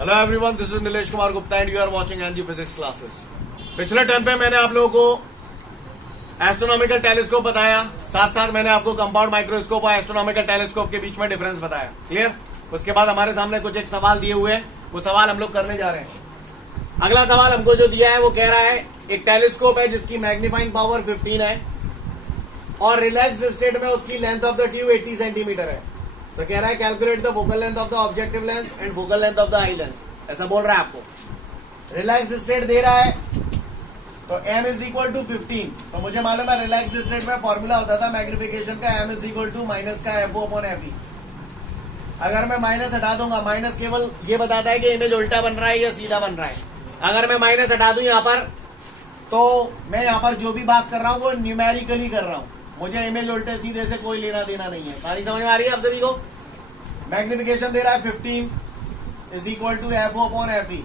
Hello everyone, this is Nilesh Kumar Gupta and you are watching NG physics classes. पिछले term पे मैंने आप लोगों को एस्ट्रोनॉमिकल टेलीस्कोप बताया, साथ साथ मैंने आपको कंपाउंड माइक्रोस्कोप और एस्ट्रोनॉमिकल टेलीस्कोप के बीच में डिफरेंस बताया। क्लियर? उसके बाद हमारे सामने कुछ एक सवाल दिए हुए हैं, वो सवाल हम लोग करने जा रहे हैं। अगला सवाल हमको जो दिया है वो कह रहा है एक टेलीस्कोप है जिसकी मैग्नीफाइंग पावर 15 है और रिलैक्स स्टेट में उसकी length of the tube 80 centimetre है। तो कह रहा है calculate the focal length of the objective lens and focal length of the eye lens. ऐसा बोल रहा है आपको। रिलैक्स स्टेट दे रहा है तो m इज इक्वल टू 15। तो मुझे मालूम है रिलैक्स स्टेट में फॉर्मूला होता था मैग्निफिकेशन का, m is equal to minus का FO अपॉन FE। अगर मैं माइनस हटा दूंगा, माइनस केवल ये बताता है कि इमेज उल्टा बन रहा है या सीधा बन रहा है। अगर मैं माइनस हटा दूं यहाँ पर तो मैं यहाँ पर जो भी बात कर रहा हूँ वो न्यूमेरिकली कर रहा हूँ, मुझे इमेज उल्टे सीधे से कोई लेना देना नहीं है। सारी समझ में आ रही है आप सभी को? मैग्निफिकेशन दे रहा है 15 is equal to FO upon FE।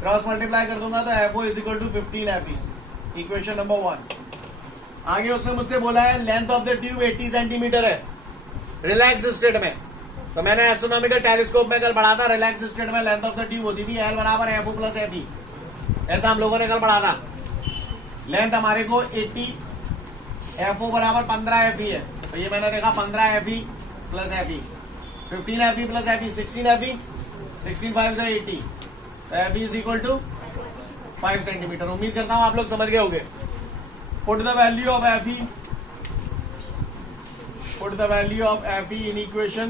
Cross multiply कर दूंगा तो FO is equal to 15 FE। Equation number 1। आगे उसने मुझसे बोला है length of the tube 80 centimetre है रिलैक्स स्टेट में। तो मैंने एस्ट्रोनॉमिकल टेलीस्कोप में कल पढ़ा था रिलैक्स स्टेट में लेंथ ऑफ द ट्यूब होती थी L बराबर FO प्लस FE। ऐसा हम लोगों ने कल पढ़ा था। लेंथ हमारे को 80, FO बराबर 15 FE है। तो ये मैंने देखा 15 FE plus FE, 15 FE plus FE 16 FE, 16 5 से 80। तो FE is equal to 5 centimetre. उम्मीद करता हूं आप लोग समझ गए होंगे। Put the value of FE, put the value of FE in equation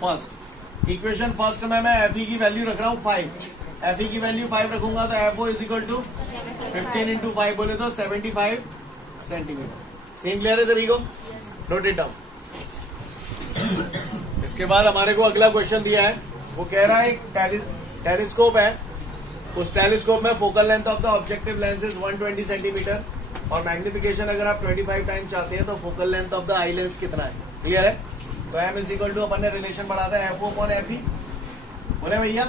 first. Equation first में मैं FE की वैल्यू रख रहा हूं 5। FE की वैल्यू 5 रखूंगा तो FO is equal to 15 into 5 बोले तो 75 सेंटीमीटर। सेम क्लियर है सभी को? Note it down. इसके बाद हमारे को अगला क्वेश्चन दिया है, वो कह रहा है एक टेलीस्कोप है, उस टेलीस्कोप में focal length of the objective lens is 120 centimetre और मैग्निफिकेशन अगर आप 25 टाइम चाहते हैं तो focal length of the eye lens कितना है। क्लियर है? तो m इज इक्वल टू अपन ने रिलेशन बढ़ाता है FO अपॉन FE। बोले भैया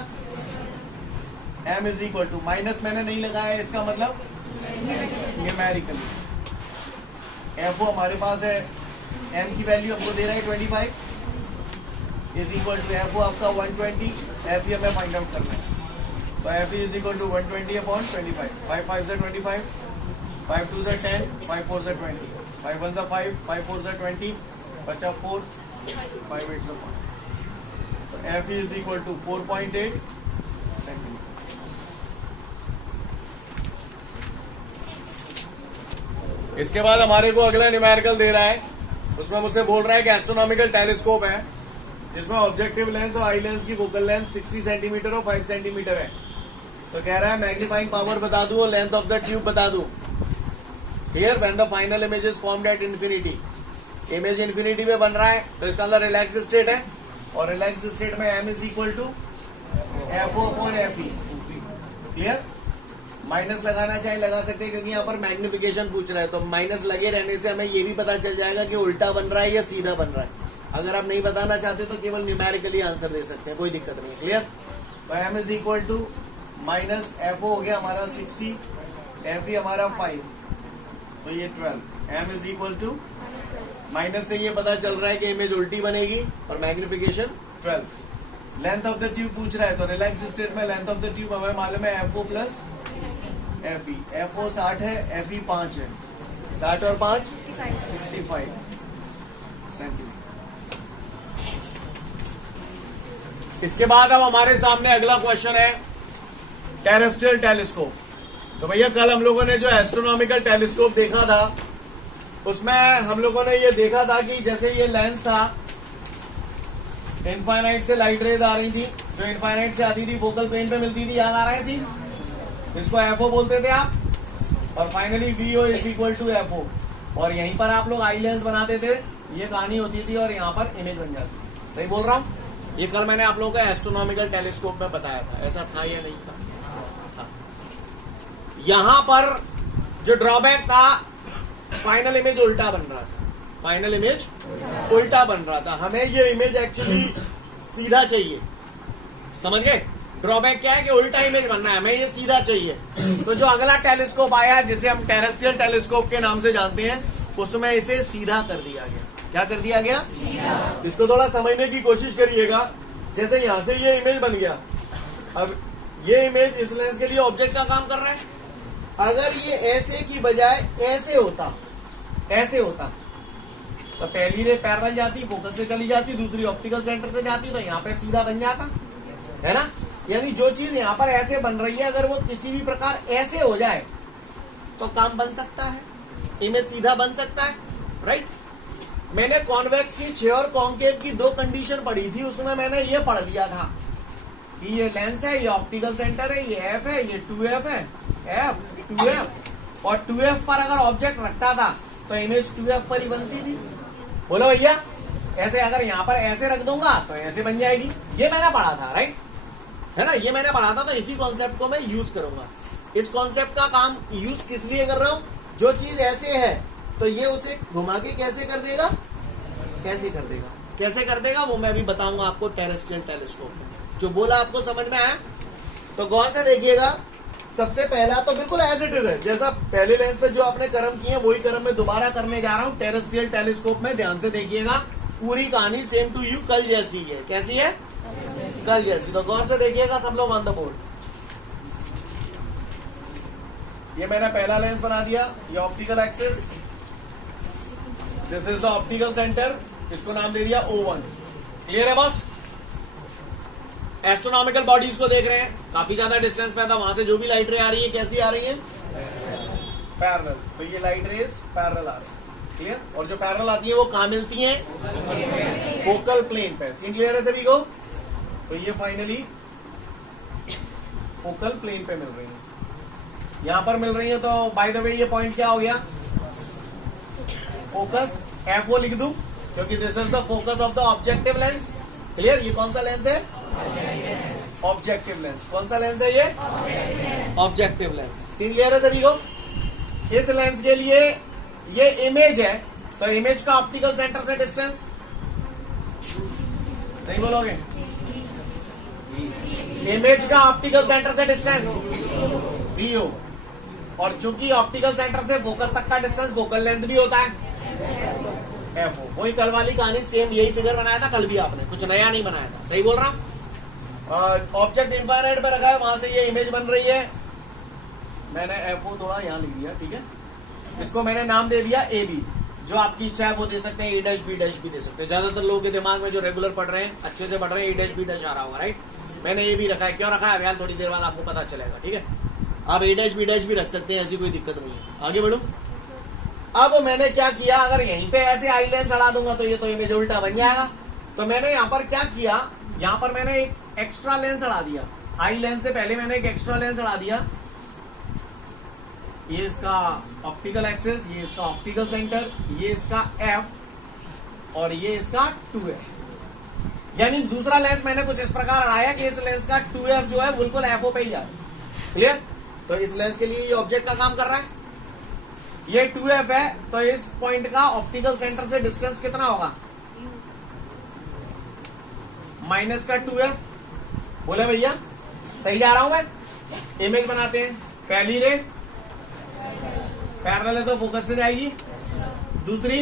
m is equal to, minus मैंने नहीं लगाया, इसका मतलब न्यूमेरिकली। FO हमारे पास है, m की वैल्यू हमको दे रहा है 25 इज इक्वल टू FO आपका 120, FE हमें फाइंड आउट करना है। तो FE is equal to 120 upon 25। 5 5 से 25, 5 2 से 10, 5 4 से 20, 5 1 से 5, 5 4 से 20, बचा 4, 5 8 से 5। तो FE is equal to 4.8 centimetre. इसके बाद हमारे को अगला न्यूमेरिकल दे रहा है, उसमें मुझसे बोल रहा है कि एस्ट्रोनॉमिकल टेलीस्कोप है जिसमें ऑब्जेक्टिव लेंस और आई लेंस की फोकल लेंथ 60 सेंटीमीटर और 5 सेंटीमीटर है। तो कह रहा है मैग्नीफाइंग पावर बता दूं और लेंथ ऑफ द ट्यूब बता दूं। Here when the final image is formed at infinity, image infinity में बन रहा है तो इसका अंदर रिलैक्स स्टेट है और रिलैक्स स्टेट में m is equal to FO upon FE। Clear? Minus लगाना चाहे लगा सकते हैं क्योंकि यहाँ पर मैग्निफिकेशन पूछ रहा है, तो माइनस लगे रहने से हमें ये भी पता चल जाएगा कि उल्टा बन रहा है या सीधा बन रहा है। अगर आप नहीं बताना चाहते तो केवल न्यूमेरिकली आंसर दे सकते हैं, कोई दिक्कत नहीं। क्लियर? तो m is equal to minus FO हो गया हमारा 60, FE हमारा 5, तो ये 12। m is equal to, minus से ये पता चल रहा है कि इमेज उल्टी बनेगी और magnification 12। Length of the tube पूछ रहा है तो रिलैक्स स्टेट में लेंथ ऑफ द ट्यूब हमें मालूम है FO प्लस FE। FO 60 है, FE 5 है, 60 और 5 65 सेंटीमीटर। इसके बाद अब हमारे सामने अगला क्वेश्चन है टेरेस्ट्रियल टेलीस्कोप। तो भैया कल हम लोगों ने जो एस्ट्रोनॉमिकल टेलीस्कोप देखा था उसमें हम लोगों ने ये देखा था कि जैसे ये लेंस था, इनफाइनाइट से लाइट रेज आ रही थी, जो इनफाइनाइट से आती थी फोकल प्लेन पे मिलती थी, याद आ रहा है सी? इसको FO बोलते थे आप, और finally VO is equal to FO, और यहीं पर आप लोग आई लेंस बनाते थे, ये कहानी होती थी और यहाँ पर इमेज बन जाती थी। सही बोल रहा हूँ? ये कल मैंने आप लोगों को एस्ट्रोनॉमिकल टेलीस्कोप में बताया था। ऐसा था या नहीं था? यहाँ पर जो ड्रॉबैक था, फाइनल इमेज उल्टा बन रहा था। फाइनल इमेज उल्टा बन रहा था, हमें ये इमेज एक्चुअली सीधा चाहिए। समझ गए? ड्रॉबैक क्या है कि उल्टा इमेज बनना है, हमें ये सीधा चाहिए। तो जो अगला टेलीस्कोप आया जिसे हम टेरेस्ट्रियल टेलीस्कोप के नाम से जानते हैं, उसमें इसे सीधा कर दिया गया। क्या कर दिया गया? सीधा। इसको थोड़ा समझने की कोशिश करिएगा। जैसे यहां से ये इमेज बन गया, अब ये इमेज इस लेंस के लिए ऑब्जेक्ट का काम कर रहा है। अगर ये ऐसे की बजाय ऐसे होता तो पहली रे पैरेलल जाती, फोकस से चली जाती, दूसरी ऑप्टिकल सेंटर से जाती, तो यहाँ पे सीधा बन जाता है ना। यानी जो चीज यहाँ पर ऐसे बन रही है अगर वो किसी भी प्रकार ऐसे हो जाए तो काम बन सकता है, इमेज सीधा बन सकता है, राइट। मैंने कॉन्वेक्स की 6 और कॉन्केव की 2 कंडीशन पढ़ी थी, उसमें मैंने ये पढ़ लिया था कि ये लेंस है, ये ऑप्टिकल सेंटर है, ये एफ है, ये 2f है, एफ 2f, और 2f पर अगर ऑब्जेक्ट रखता था तो इमेज 2f पर ही बनती थी। बोलो भैया, ऐसे अगर यहाँ पर ऐसे रख दूंगा तो ऐसे बन जाएगी। ये मैंने पढ़ा था, राइट, है ना, ये मैंने पढ़ा था। तो इसी कॉन्सेप्ट को मैं यूज करूंगा। इस कॉन्सेप्ट का काम यूज किस लिए कर रहा हूं, जो चीज ऐसे है तो ये उसे घुमा के कैसे कर देगा, कैसे कर देगा वो मैं भी बताऊंगा आपको टेरेस्ट्रियल टेलीस्कोप में। जो बोला आपको समझ में आया तो गौर से देखिएगा। सबसे पहला तो बिल्कुल एज इट इज है, जैसा पहले लेंस पे जो आपने कर्म किए वही कर्म मैं दोबारा करने जा रहा हूं टेरेस्ट्रियल टेलीस्कोप में। ध्यान से देखिएगा, पूरी कहानी सेम टू यू कल जैसी है। कैसी है? कल जैसी। तो गौर से देखिएगा सब लोग ऑन द बोर्ड। ये मैंने पहला लेंस बना दिया, ये optical axis, this is the optical centre, इसको नाम दे दिया O1। क्लियर है बॉस? एस्ट्रोनॉमिकल बॉडीज को देख रहे हैं, काफी ज्यादा डिस्टेंस पे था, वहां से जो भी लाइट रे आ रही है कैसी आ रही है? पैरेलल। तो ये लाइट रेज पैरेलल आ रही है, क्लियर। और जो पैरेलल आती है वो कहां मिलती है? फोकल प्लेन पे। सीन क्लियर है सभी को? तो ये फाइनली फोकल प्लेन पे मिल रही है, यहां पर मिल रही है। तो बाय द वे ये पॉइंट क्या हो गया? फोकस, FO लिख दूं क्योंकि this is the focus of the objective lens. Clear? ये कौन सा लेंस है? Objective lens. कौन सा लेंस है ये? Objective lens. सीन क्लियर है सभी को? इस लेंस के लिए ये इमेज है, तो इमेज का ऑप्टिकल सेंटर से डिस्टेंस नहीं बोलोगे? इमेज का ऑप्टिकल सेंटर से डिस्टेंस VO, और चूंकि ऑप्टिकल सेंटर से फोकस तक का डिस्टेंस फोकल लेंथ भी होता है FO। वही कल वाली कहानी, सेम यही फिगर बनाया था कल भी आपने, कुछ नया नहीं बनाया था। सही बोल रहा हूं? ऑब्जेक्ट इन्फाइनाइट पे रखा है, वहां से ये इमेज बन रही है। मैंने FO थोड़ा यहां लिख दिया, ठीक है। इसको मैंने नाम दे दिया AB। जो आपकी इच्छा है वो दे सकते हैं, A' B' भी दे सकते हैं। ज्यादातर लोगों के दिमाग में जो रेगुलर पढ़ रहे हैं, अच्छे से पढ़ रहे हैं, A' B' आ रहा होगा, राइट। मैंने AB रखा है। क्यों रखा है यार, थोड़ी देर बाद आपको पता चलेगा, ठीक है। आप A' B' भी रख सकते हैं, ऐसी कोई दिक्कत नहीं है। आगे बढ़ो। अब मैंने क्या किया, अगर यहीं पे ऐसे आई लेंस अड़ा दूंगा तो ये तो इमेज उल्टा बन जाएगा। तो मैंने यहाँ पर क्या किया, यहाँ पर मैंने एक एक्स्ट्रा लेंस अड़ा दिया। आई लेंस से पहले मैंने एक एक्स्ट्रा लेंस अड़ा दिया। ये इसका ऑप्टिकल एक्सिस, ये इसका ऑप्टिकल सेंटर, ये इसका F और ये इसका 2F। यानी दूसरा लेंस मैंने कुछ इस प्रकार अड़ाया कि इस लेंस का 2F जो है बिल्कुल FO पे ही जाए। क्लियर? तो इस लेंस के लिए ये ऑब्जेक्ट का काम कर रहा है। ये 2F है, तो इस पॉइंट का ऑप्टिकल सेंटर से डिस्टेंस कितना होगा? माइनस का 2F। बोले भैया सही जा रहा हूं मैं? इमेज बनाते हैं। पहली रे पैरेलल है तो फोकस से जाएगी, दूसरी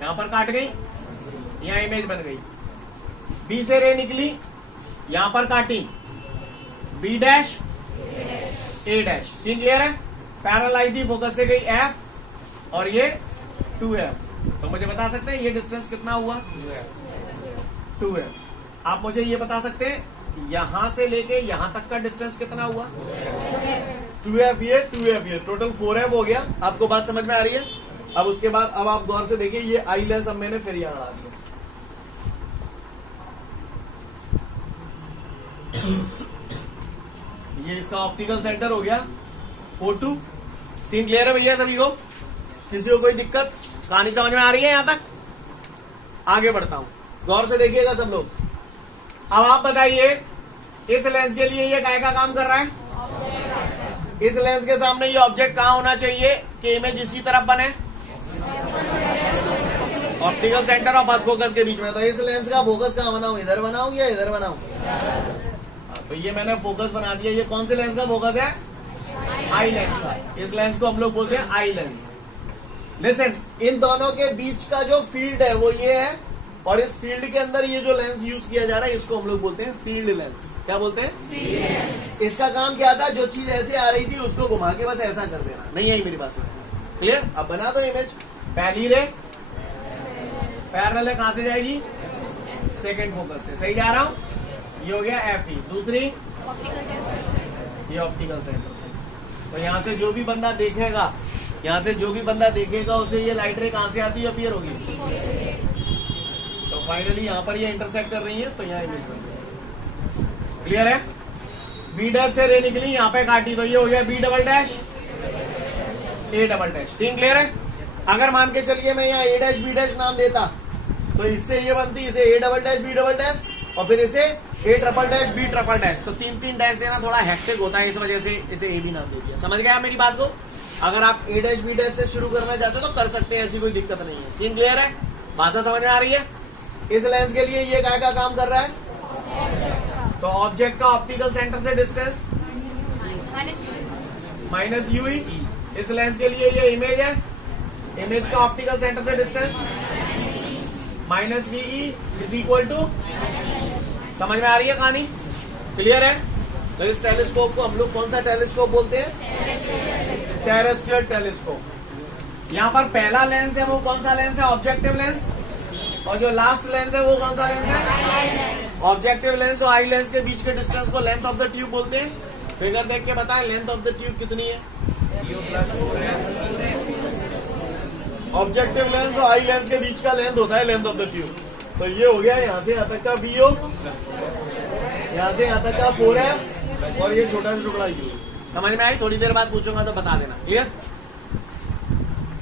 यहां पर काट गई, यहां इमेज बन गई। B से रे निकली, यहां पर काटी, B' A'। सीन क्लियर है? पैरेलल आई थी, फोकस से गई F और ये 2F। तो मुझे बता सकते हैं ये डिस्टेंस कितना हुआ? 2F। आप मुझे ये बता सकते हैं यहां से लेके यहां तक का डिस्टेंस कितना हुआ? 2F ये, 2F ये, टोटल 4F हो गया। आपको बात समझ में आ रही है? अब उसके बाद अब आप गौर से देखिए, ये आई लेंस अब मैंने फिर यहां लगा दिया। ये इसका ऑप्टिकल सेंटर हो गया O2। सीन क्लियर है भैया सभी को? किसी को कोई दिक्कत? कहानी समझ में आ रही है यहां तक? आगे बढ़ता हूं, गौर से देखिएगा सब लोग। अब आप बताइए इस लेंस के लिए ये काय का काम कर रहा है? इस लेंस के सामने ये ऑब्जेक्ट कहां होना चाहिए कि इमेज इसी तरफ बने? ऑप्टिकल सेंटर और बस फोकस के बीच में। तो इस लेंस का फोकस कहां बनाऊं? इधर बनाऊं या इधर बनाऊं? तो ये मैंने फोकस बना दिया। ये कौन से लेंस का फोकस है? आई लेंस का। इस लेंस को हम लोग बोलते हैं आई लेंस। लिसन, इन दोनों के बीच का जो फील्ड है वो ये है, और इस फील्ड के अंदर ये जो लेंस यूज किया जा रहा है इसको हम लोग बोलते हैं फील्ड लेंस। क्या बोलते हैं? इसका काम क्या था, जो चीज ऐसे आ रही थी उसको घुमा के बस ऐसा कर देना। नहीं आई मेरी पास में? क्लियर? अब बना दो इमेज। पहली रे पैरेलल है, कहां से जाएगी? सेकंड फोकस से। सही जा रहा हूं? ये हो गया FE। दूसरी ये ऑप्टिकल सेंटर से। तो यहां से जो भी बंदा देखेगा, यहां से जो भी बंदा देखेगा उसे ये लाइट रे कहां से आती है, अपीयर होगी। तो फाइनली यहाँ पर ये इंटरसेक्ट कर रही है, तो यहाँ इमेज बन गई। क्लियर है? बी डैश से रे निकली, यहाँ पे काटी, तो ये हो गया B double dash A double dash. Scene clear है? अगर मान के चलिए मैं यहाँ A डैश B डैश नाम देता तो इससे ये बनती, इसे A double dash B double dash और फिर इसे A triple dash B triple dash. तो 3-3 डैश देना थोड़ा हेक्टिक होता है, इस वजह से इसे A भी नाम दे दिया। समझ गया मेरी बात को? अगर आप A डैश B डैश से शुरू करना चाहते हो तो कर सकते हैं, ऐसी कोई दिक्कत नहीं है। सीन क्लियर है? भाषा समझ में आ रही है? इस लेंस के लिए ये क्या का काम कर रहा है? तो ऑब्जेक्ट का ऑप्टिकल सेंटर से डिस्टेंस माइनस UE। इस लेंस के लिए ये इमेज है, इमेज का ऑप्टिकल सेंटर से distance minus VE is equal to. समझ में आ रही है कहानी? क्लियर है? तो इस टेलीस्कोप को हम लोग कौन सा टेलीस्कोप बोलते हैं? Terrestrial telescope. यहाँ पर पहला लेंस है वो कौन सा लेंस है? Objective lens. और जो लास्ट लेंस है वो कौन सा लेंस है? ऑब्जेक्टिव लेंस और आई लेंस के बीच के डिस्टेंस को लेंथ ऑफ द ट्यूब बोलते हैं। फिगर देख के बताएं लेंथ ऑफ द ट्यूब कितनी है? ऑब्जेक्टिव लेंस और आई लेंस के बीच का लेंथ होता है लेंथ ऑफ द ट्यूब। तो ये हो गया यहाँ से यहाँ तक का VO, यहाँ से यहाँ तक का 4F और ये छोटा सा टुकड़ा U। समझ में आई? थोड़ी देर बाद पूछूंगा तो बता देना। क्लियर?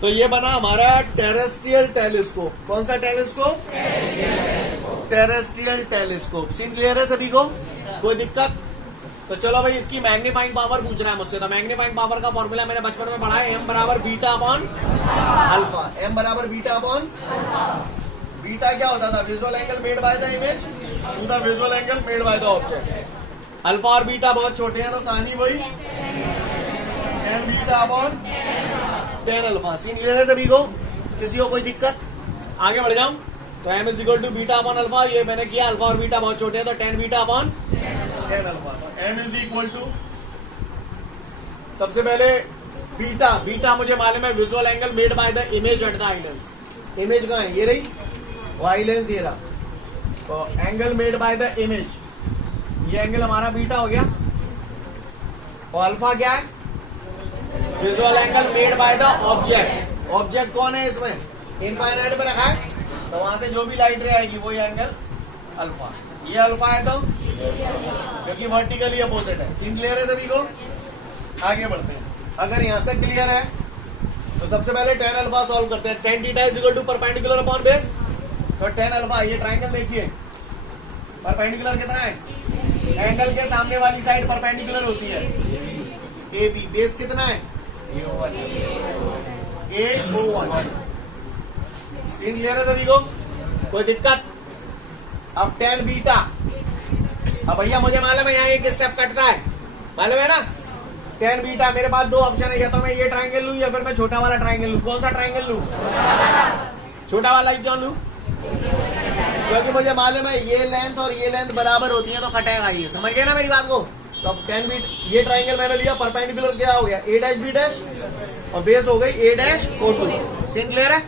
तो ये बना हमारा टेरेस्ट्रियल टेलीस्कोप। कौन सा telescope? Terrestrial telescope. Scene clear है सभी को? कोई दिक्कत? तो चलो भाई, इसकी मैग्नीफाइंग पावर पूछ रहा है मुझसे। तो मैग्नीफाइंग पावर का फॉर्मूला मैंने बचपन में पढ़ा है, M बराबर बीटा अपॉन अल्फा। M बराबर बीटा अपॉन बीटा क्या होता था? Visual angle made by the image to the visual angle made by the object. Alpha और बीटा बहुत छोटे हैं तो कहानी वही tan beta upon tan alpha. Scene clear है सभी को? किसी को कोई दिक्कत? आगे बढ़ जाऊं तो M is equal to beta upon alpha. ये मैंने किया, अल्फा और बीटा बहुत छोटे हैं तो tan beta upon tan alpha. तो M इज इक्वल टू सबसे पहले बीटा। बीटा मुझे मालूम है visual angle made by the image at the eye lens. Image कहाँ है? ये रही, वो आई लेंस ये रहा। तो angle made by the image, ये एंगल हमारा बीटा हो गया। और अल्फा क्या है? Visual angle made by the object. Object कौन है इसमें? इनफाइनाइट पे रखा है, तो वहां से जो भी लाइट रे आएगी वो ये एंगल अल्फा। ये अल्फा है तो क्योंकि वर्टिकली अपोजिट है। सीन क्लियर है सभी को? आगे बढ़ते हैं। अगर यहां तक क्लियर है तो सबसे पहले tan अल्फा सॉल्व करते हैं। tan theta is equal to perpendicular upon base. तो tan अल्फा, ये ट्राइंगल देखिए, परपेंडिकुलर कितना है? एंगल के सामने वाली साइड परपेंडिकुलर होती है AB। बेस कितना है? AO1। सीन क्लियर है सभी को? कोई दिक्कत? अब tan बीटा। अब भैया मुझे मालूम है यहाँ एक स्टेप कटता है, मालूम है ना? tan बीटा, मेरे पास दो ऑप्शन है, या तो मैं ये ट्राइंगल लूं या फिर मैं छोटा वाला ट्राइंगल लूं। कौन सा ट्राइंगल लूं? छोटा वाला ही क्यों लूं? क्योंकि मुझे मालूम है ये लेंथ और ये लेंथ बराबर होती है तो कटेगा ये। समझ गए ना मेरी बात को? तो अब tan बीट, ये ट्राइंगल मैंने लिया, परपेंडिकुलर क्या हो गया? A डैश B डैश और बेस हो गई A dash O2। Scene clear है?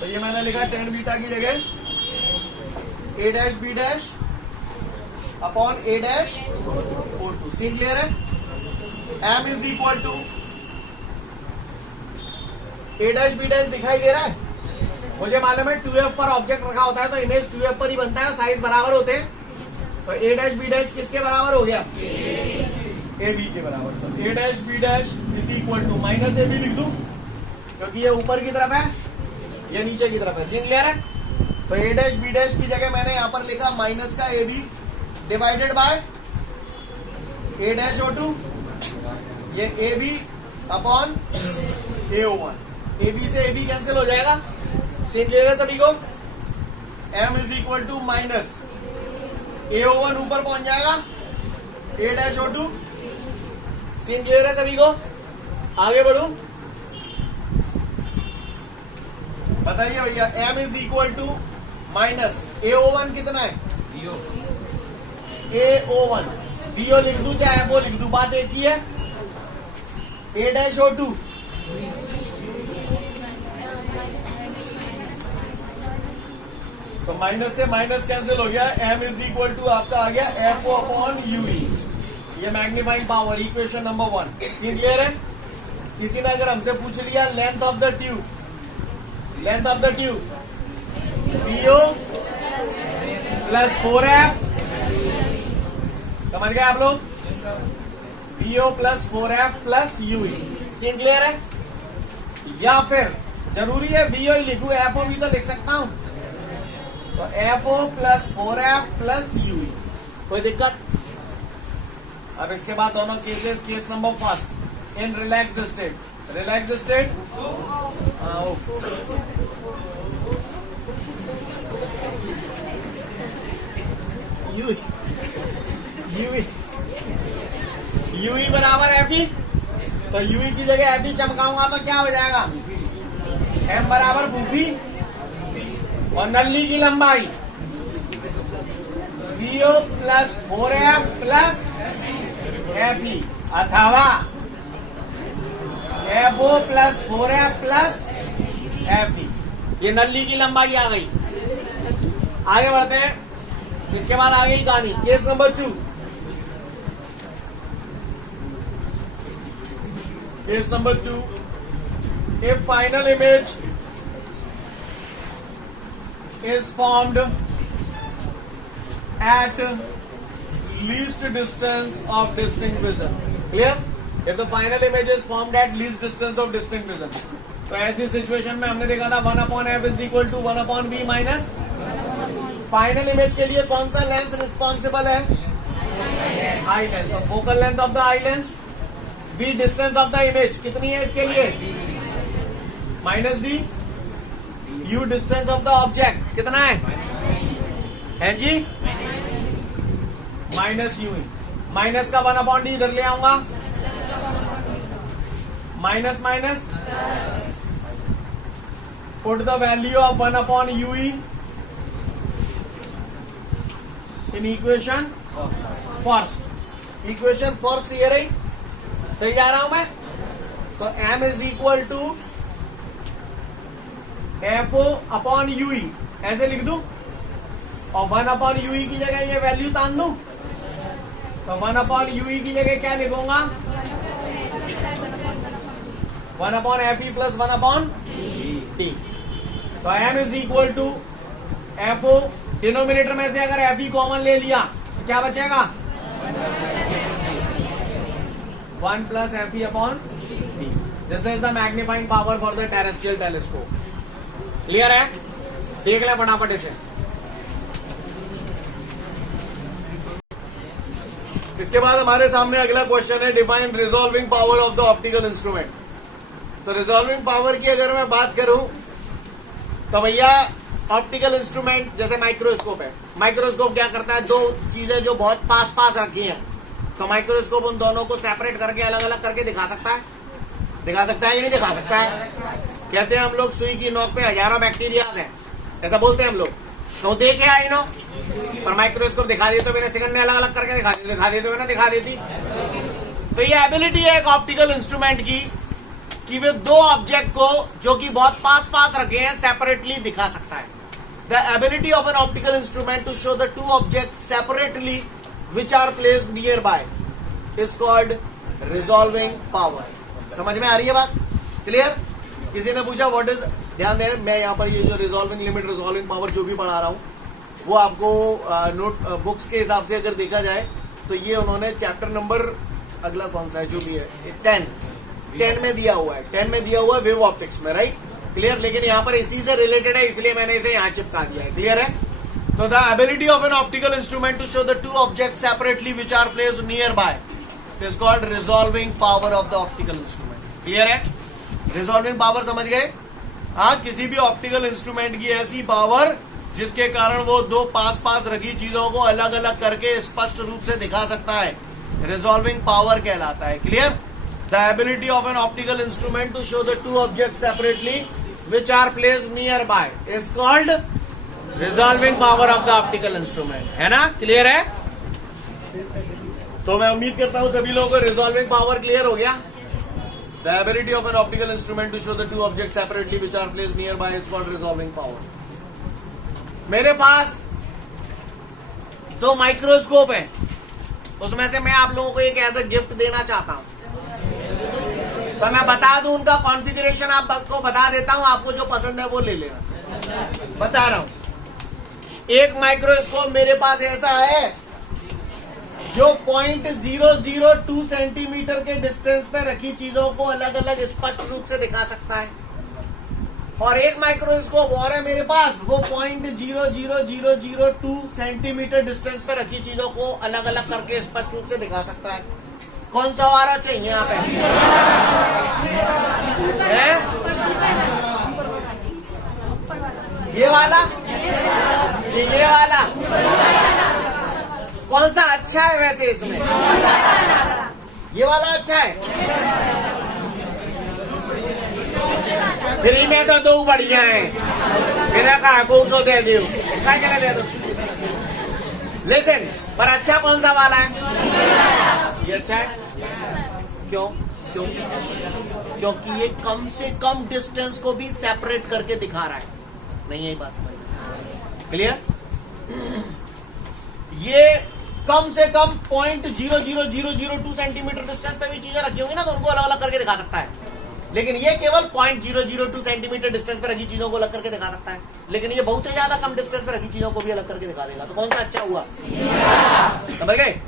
तो ये मैंने लिखा tan बीटा की जगह A dash B dash upon A dash O2। Scene clear है? M is equal to A dash B dash दिखाई दे रहा है? मुझे मालूम है 2F पर ऑब्जेक्ट रखा होता है तो इमेज 2F पर ही बनता है, साइज बराबर होते हैं। तो A डैश B डैश किसके बराबर हो गया? AB के बराबर। तो A dash B dash is equal to minus AB लिख दूं क्योंकि ये ऊपर की तरफ है, ये नीचे की तरफ है। सीन क्लियर है? तो A डैश B डैश की जगह मैंने यहाँ पर लिखा माइनस का AB divided by A dash O2, ये AB अपॉन AO1। AB से AB कैंसिल हो जाएगा। सीन क्लियर है सभी को? M is equal to minus AO1 ऊपर पहुंच जाएगा A dash O2। Scene clear है सभी को? आगे बढ़ू, बताइए भैया। M is equal to minus AO1 कितना है, AO1, VO लिख दूं चाहे FO लिख दूं, बात एक ही है। A-O2 तो माइनस से माइनस कैंसिल हो गया, M इज इक्वल टू आपका आ गया FO अपॉन UE, ये magnifying power, equation number 1। Scene clear है? किसी ने अगर हमसे पूछ लिया length of the tube, length of the tube VO plus 4F, समझ गए आप लोग, VO plus 4F plus UE। Scene clear है? या फिर जरूरी है VO ही लिखूं, FO भी तो लिख सकता हूं, तो FO plus 4F plus UE, कोई दिक्कत? अब इसके बाद दोनों cases, case number first in relax state, relax state UE बराबर FE, तो UE की जगह FE चमकाऊंगा तो क्या हो जाएगा, M बराबर फूफी और नल्ली की लंबाई VO plus 4F plus FE अथवा FO plus 4F plus FE, ये नल्ली की लंबाई आ गई। आगे बढ़ते हैं, इसके बाद आ गई कहानी, case number 2। Case number 2, if final image is formed at least distance of distinct vision, clear? If the final image is formed at least distance of distinct vision, तो ऐसी सिचुएशन में हमने देखा था 1/f is equal to 1/b minus, final image के लिए कौन सा लेंस रिस्पॉन्सिबल है, आई लेंस, तो focal length of the eye lens, B distance of the image कितनी है इसके लिए minus D, U distance of the object कितना है जी, माइनस यू, माइनस का 1/d इधर ले आऊंगा, minus minus put the value of 1/UE in equation first, equation first ये रही, सही जा रहा हूं मैं, तो M is equal to FO upon UE ऐसे लिख दूं, और 1/UE की जगह ये वैल्यू तान दूं, तो 1/UE की जगह क्या लिखूंगा, 1/FE प्लस 1/D, तो M is equal to FO, denominator में से अगर FE कॉमन ले लिया तो क्या बचेगा, 1 plus FE upon D, this is the magnifying power for the terrestrial telescope. Clear है? देख ले फटाफट इसे। इसके बाद हमारे सामने अगला क्वेश्चन है, define resolving power of the optical instrument. तो रिजॉल्विंग पावर की अगर मैं बात करूं तो भैया ऑप्टिकल इंस्ट्रूमेंट जैसे माइक्रोस्कोप है, माइक्रोस्कोप क्या करता है, दो चीजें जो बहुत पास पास रखी हैं, तो माइक्रोस्कोप उन दोनों को सेपरेट करके अलग अलग करके दिखा सकता है, दिखा सकता है या नहीं दिखा सकता है? कहते हैं हम लोग सुई की नोक पे हजारों बैक्टीरिया है, ऐसा बोलते हैं हम लोग, तो देखे आई नो, पर माइक्रोस्कोप दिखा दिए तो मेरे सेकंड में अलग अलग करके दिखा देते हुए ना दिखा देती। तो ये एबिलिटी है एक ऑप्टिकल इंस्ट्रूमेंट की कि वे दो ऑब्जेक्ट को जो कि बहुत पास पास रखे हैं सेपरेटली दिखा सकता है। The ability of an optical instrument to show the two object separately which are placed near by is called resolving power. समझ में आ रही है बात? क्लियर? किसी ने पूछा व्हाट इज, ध्यान दें मैं यहाँ पर ये जो रिजॉल्विंग लिमिट, रिजॉल्विंग पावर जो भी पढ़ा रहा हूँ वो आपको नोट बुक्स के हिसाब से अगर देखा जाए तो ये उन्होंने चैप्टर नंबर अगला कौन सा है जो भी है 10 में दिया हुआ है, 10 में दिया हुआ है वेव ऑप्टिक्स में, राइट? क्लियर? लेकिन यहाँ पर इसी से रिलेटेड है इसलिए मैंने इसे यहाँ चिपका दिया है। क्लियर है? तो the ability of an optical instrument to show the two object separately which are placed near by is called resolving power of the optical instrument. Clear है? रिजॉल्विंग पावर समझ गए? हाँ, किसी भी ऑप्टिकल इंस्ट्रूमेंट की ऐसी पावर जिसके कारण वो दो पास पास रखी चीजों को अलग अलग करके स्पष्ट रूप से दिखा सकता है, रिजॉल्विंग पावर कहलाता है। Clear? The ability of an optical instrument to show the two object separately which are placed near by is called resolving power of the optical instrument, है ना? क्लियर है? तो मैं उम्मीद करता हूं सभी लोगों को रिजॉल्विंग पावर क्लियर हो गया। The ability of an optical instrument to show the two object separately which are placed near by is called resolving power. मेरे पास दो माइक्रोस्कोप है, उसमें से मैं आप लोगों को एक एज अ गिफ्ट देना चाहता हूं। तो मैं बता दूं उनका कॉन्फ़िगरेशन आपको बता देता हूं, आपको जो पसंद है वो ले लेना। बता रहा हूं, एक माइक्रोस्कोप मेरे पास ऐसा है जो 0.002 सेंटीमीटर के डिस्टेंस पे रखी चीजों को अलग अलग स्पष्ट रूप से दिखा सकता है, और एक माइक्रोस्कोप और है मेरे पास, वो 0.00002 सेंटीमीटर डिस्टेंस पे रखी चीजों को अलग अलग करके स्पष्ट रूप से दिखा सकता है। कौन सा वाला चाहिए यहाँ पे? है? ये वाला? ये वाला? कौन सा अच्छा है वैसे इसमें? ये वाला अच्छा है? फ्री में तो दो बढ़िया है, मेरा कहा को दे दो, क्या क्या दे दो। लेकिन पर अच्छा कौन सा वाला है? ये अच्छा है। क्यों? क्यों? क्योंकि ये कम से कम डिस्टेंस को भी सेपरेट करके दिखा रहा है। नहीं, यही बात समझ क्लियर? ये कम से कम 0.00002 सेंटीमीटर डिस्टेंस पे भी चीजें रखी होंगी ना, तो उनको अलग अलग करके दिखा सकता है। लेकिन ये केवल 0.002 सेंटीमीटर डिस्टेंस पे रखी चीजों को अलग करके दिखा सकता है, लेकिन ये बहुत ही ज्यादा कम डिस्टेंस पे रखी चीजों को भी अलग करके दिखा देगा। तो कौन सा अच्छा हुआ? समझ गए?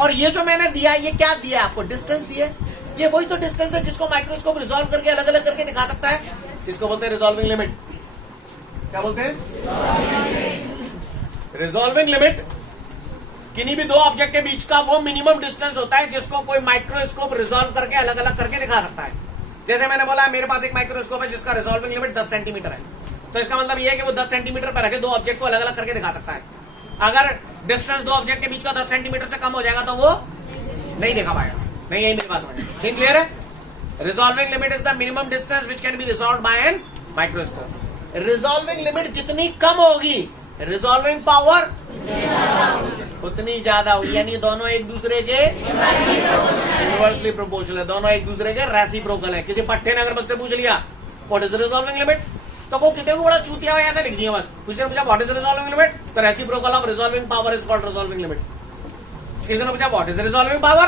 और ये जो मैंने दिया, ये क्या दिया आपको? डिस्टेंस दिया। ये वही तो डिस्टेंस है जिसको माइक्रोस्कोप रिजॉल्व करके अलग अलग करके दिखा सकता है। इसको बोलते हैं रिजॉल्विंग लिमिट। क्या बोलते हैं? रिजॉल्विंग लिमिट किन्हीं भी दो ऑब्जेक्ट के बीच का वो मिनिमम डिस्टेंस होता है जिसको कोई माइक्रोस्कोप रिजॉल्व करके अलग अलग करके दिखा सकता है। जैसे मैंने बोला, मेरे पास एक माइक्रोस्कोप है जिसका रिजॉल्विंग लिमिट 10 सेंटीमीटर है, तो इसका मतलब यह है कि वो 10 सेंटीमीटर पर रखे दो ऑब्जेक्ट को अलग अलग करके दिखा सकता है। अगर डिस्टेंस दो ऑब्जेक्ट के बीच का 10 सेंटीमीटर से कम हो जाएगा तो वो नहीं दिखा पाएगा। नहीं, यही मेरे पास सीन क्लियर है? Resolving limit is the minimum distance which can be resolved by an microscope. Resolving limit जितनी कम होगी, रिजॉल्विंग पावर उतनी ज्यादा होगी। यानी दोनों एक दूसरे के इनवर्सली प्रोपोर्शनल है, दोनों एक दूसरे के रेसिप्रोकल है। किसी पट्टे ने अगर मुझसे पूछ लिया व्हाट इज रिजॉल्विंग लिमिट, तो वो कितने को बड़ा चूतिया हो ऐसा लिख दिया बस। किसी ने पूछा व्हाट इज रिजॉल्विंग लिमिट, तो reciprocal of resolving power is called resolving limit. किसी ने पूछा what is resolving power,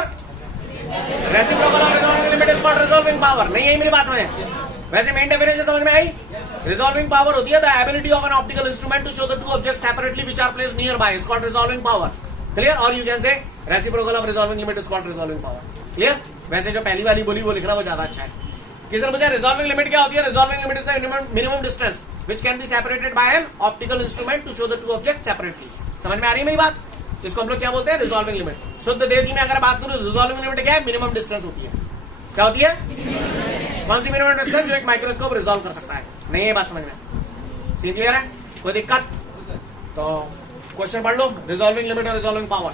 reciprocal of resolving limit is called resolving power. नहीं, यही मेरी बात समझ। वैसे मेन डेफिनेशन समझ में आई? रिजॉल्विंग पावर होती है the ability of an optical instrument to show the two object separately which are placed near by is called resolving power. Clear? और you can say reciprocal of resolving limit is called resolving power. Clear? वैसे जो पहली वाली बोली वो लिखना वो ज्यादा अच्छा है। किसी ने पूछा रिजॉल्विंग लिमिट क्या होती है? Resolving limit is the minimum distance which can be separated by an optical instrument to show the two object separately. समझ में आ रही है मेरी बात? इसको हम लोग क्या बोलते हैं? Resolving limit. शुद्ध देसी में अगर बात करूं, रिजॉल्विंग लिमिट क्या है? मिनिमम डिस्टेंस होती है। क्या होती है? कौन सी मिनिमम डिस्टेंस जो एक माइक्रोस्कोप रिजॉल्व कर सकता है। नहीं, ये बात समझ में सीन क्लियर है? कोई दिक्कत? तो क्वेश्चन पढ़ लो, रिजॉल्विंग लिमिट और रिजॉल्विंग पावर।